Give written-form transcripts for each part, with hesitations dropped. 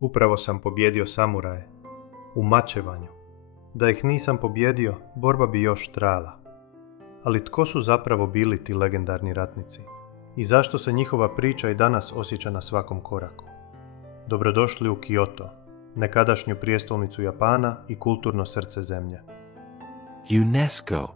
Upravo sam pobjedio samuraje. U mačevanju. Da ih nisam pobjedio, borba bi još trajala. Ali tko su zapravo bili ti legendarni ratnici? I zašto se njihova priča i danas osjeća na svakom koraku? Dobrodošli u Kyoto, nekadašnju prijestolnicu Japana i kulturno srce zemlje. UNESCO.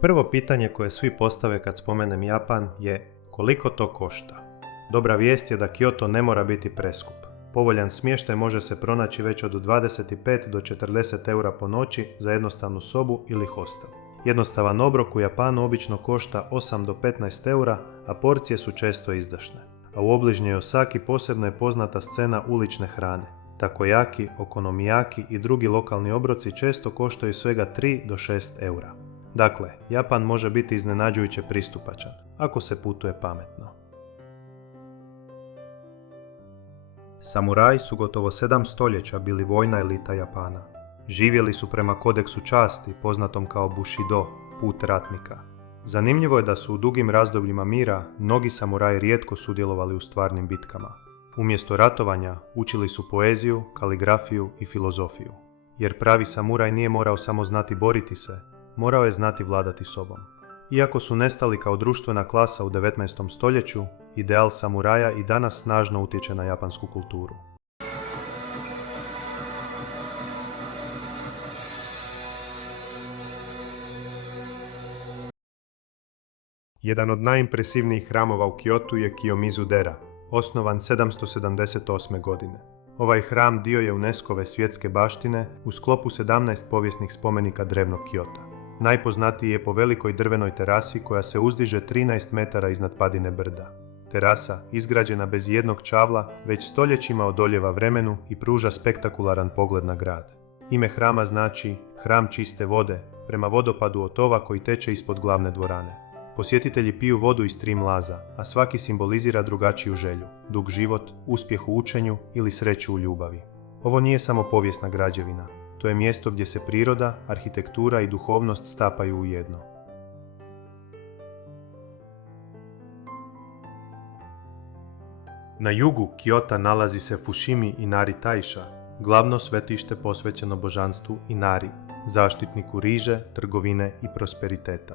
Prvo pitanje koje svi postave kad spomenem Japan je koliko to košta? Dobra vijest je da Kyoto ne mora biti preskup. Povoljan smještaj može se pronaći već od 25 do 40 eura po noći za jednostavnu sobu ili hostel. Jednostavan obrok u Japanu obično košta 8 do 15 eura, a porcije su često izdašne. A u obližnjoj Osaki posebno je poznata scena ulične hrane. Takoyaki, okonomiyaki i drugi lokalni obroci često koštaju svega 3 do 6 eura. Dakle, Japan može biti iznenađujuće pristupačan, ako se putuje pametno. Samuraji su gotovo 7 stoljeća bili vojna elita Japana. Živjeli su prema kodeksu časti, poznatom kao Bushido, put ratnika. Zanimljivo je da su u dugim razdobljima mira mnogi samuraji rijetko sudjelovali u stvarnim bitkama. Umjesto ratovanja učili su poeziju, kaligrafiju i filozofiju. Jer pravi samuraj nije morao samo znati boriti se, morao je znati vladati sobom. Iako su nestali kao društvena klasa u 19. stoljeću, ideal samuraja i danas snažno utječe na japansku kulturu. Jedan od najimpresivnijih hramova u Kyotu je Kiyomizu-dera, osnovan 778. godine. Ovaj hram dio je UNESCO-ve svjetske baštine u sklopu 17 povijesnih spomenika drevnog Kyota. Najpoznatiji je po velikoj drvenoj terasi koja se uzdiže 13 metara iznad padine brda. Terasa, izgrađena bez jednog čavla, već stoljećima odoljeva vremenu i pruža spektakularan pogled na grad. Ime hrama znači hram čiste vode, prema vodopadu Otova koji teče ispod glavne dvorane. Posjetitelji piju vodu iz 3 mlaza, a svaki simbolizira drugačiju želju, dug život, uspjeh u učenju ili sreću u ljubavi. Ovo nije samo povijesna građevina. To je mjesto gdje se priroda, arhitektura i duhovnost stapaju u jedno. Na jugu Kyota nalazi se Fushimi Inari Taisha, glavno svetište posvećeno božanstvu Inari, zaštitniku riže, trgovine i prosperiteta.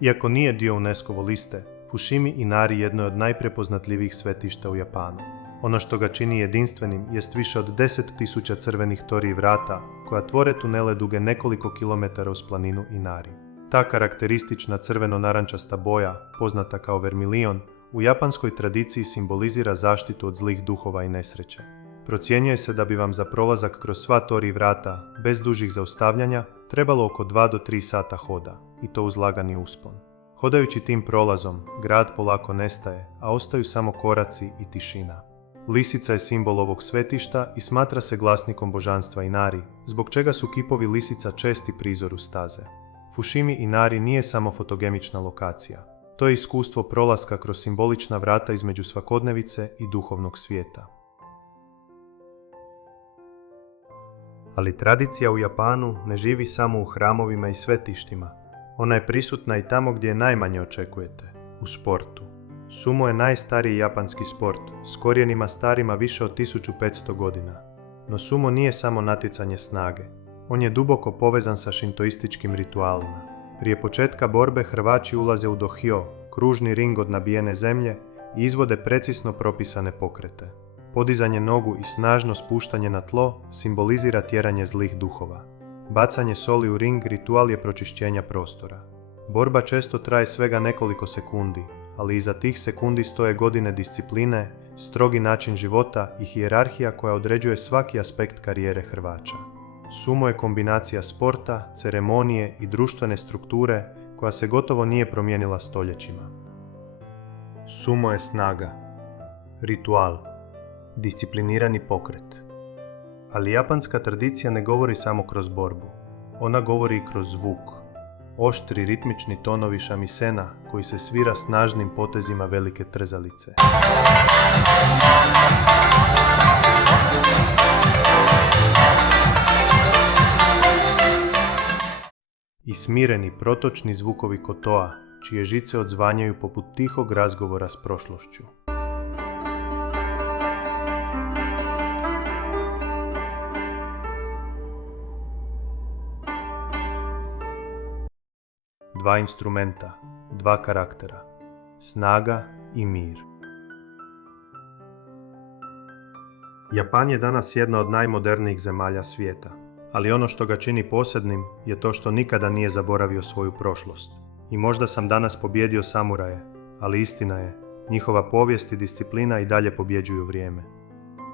Iako nije dio UNESCO-ove liste, Fushimi Inari jedno je od najprepoznatljivijih svetišta u Japanu. Ono što ga čini jedinstvenim jest više od 10.000 crvenih toriji vrata koja tvore tunele duge nekoliko kilometara uz planinu Inari. Ta karakteristična crveno-narančasta boja, poznata kao vermilion, u japanskoj tradiciji simbolizira zaštitu od zlih duhova i nesreće. Procjenjuje se da bi vam za prolazak kroz sva torij vrata, bez dužih zaustavljanja, trebalo oko 2 do 3 sata hoda, i to uz lagani uspon. Hodajući tim prolazom, grad polako nestaje, a ostaju samo koraci i tišina. Lisica je simbol ovog svetišta i smatra se glasnikom božanstva Inari, zbog čega su kipovi lisica česti prizor uz staze. Fushimi Inari nije samo fotogenična lokacija. To je iskustvo prolaska kroz simbolična vrata između svakodnevice i duhovnog svijeta. Ali tradicija u Japanu ne živi samo u hramovima i svetištima. Ona je prisutna i tamo gdje je najmanje očekujete, u sportu. Sumo je najstariji japanski sport, s korijenima starima više od 1500 godina. No sumo nije samo natjecanje snage. On je duboko povezan sa šintoističkim ritualima. Prije početka borbe hrvači ulaze u dohyo, kružni ring od nabijene zemlje, i izvode precizno propisane pokrete. Podizanje nogu i snažno spuštanje na tlo simbolizira tjeranje zlih duhova. Bacanje soli u ring ritual je pročišćenja prostora. Borba često traje svega nekoliko sekundi, ali iza tih sekundi stoje godine discipline, strogi način života i hijerarhija koja određuje svaki aspekt karijere hrvača. Sumo je kombinacija sporta, ceremonije i društvene strukture koja se gotovo nije promijenila stoljećima. Sumo je snaga, ritual, disciplinirani pokret. Ali japanska tradicija ne govori samo kroz borbu. Ona govori i kroz zvuk. Oštri ritmični tonovi šamisena koji se svira snažnim potezima velike trzalice. I smireni protočni zvukovi kotoa, čije žice odzvanjaju poput tihog razgovora s prošlošću. 2 instrumenta, 2 karaktera, snaga i mir. Japan je danas jedna od najmodernijih zemalja svijeta, ali ono što ga čini posebnim je to što nikada nije zaboravio svoju prošlost. I možda sam danas pobijedio samuraje, ali istina je, njihova povijest i disciplina i dalje pobjeđuju vrijeme.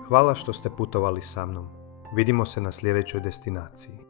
Hvala što ste putovali sa mnom. Vidimo se na sljedećoj destinaciji.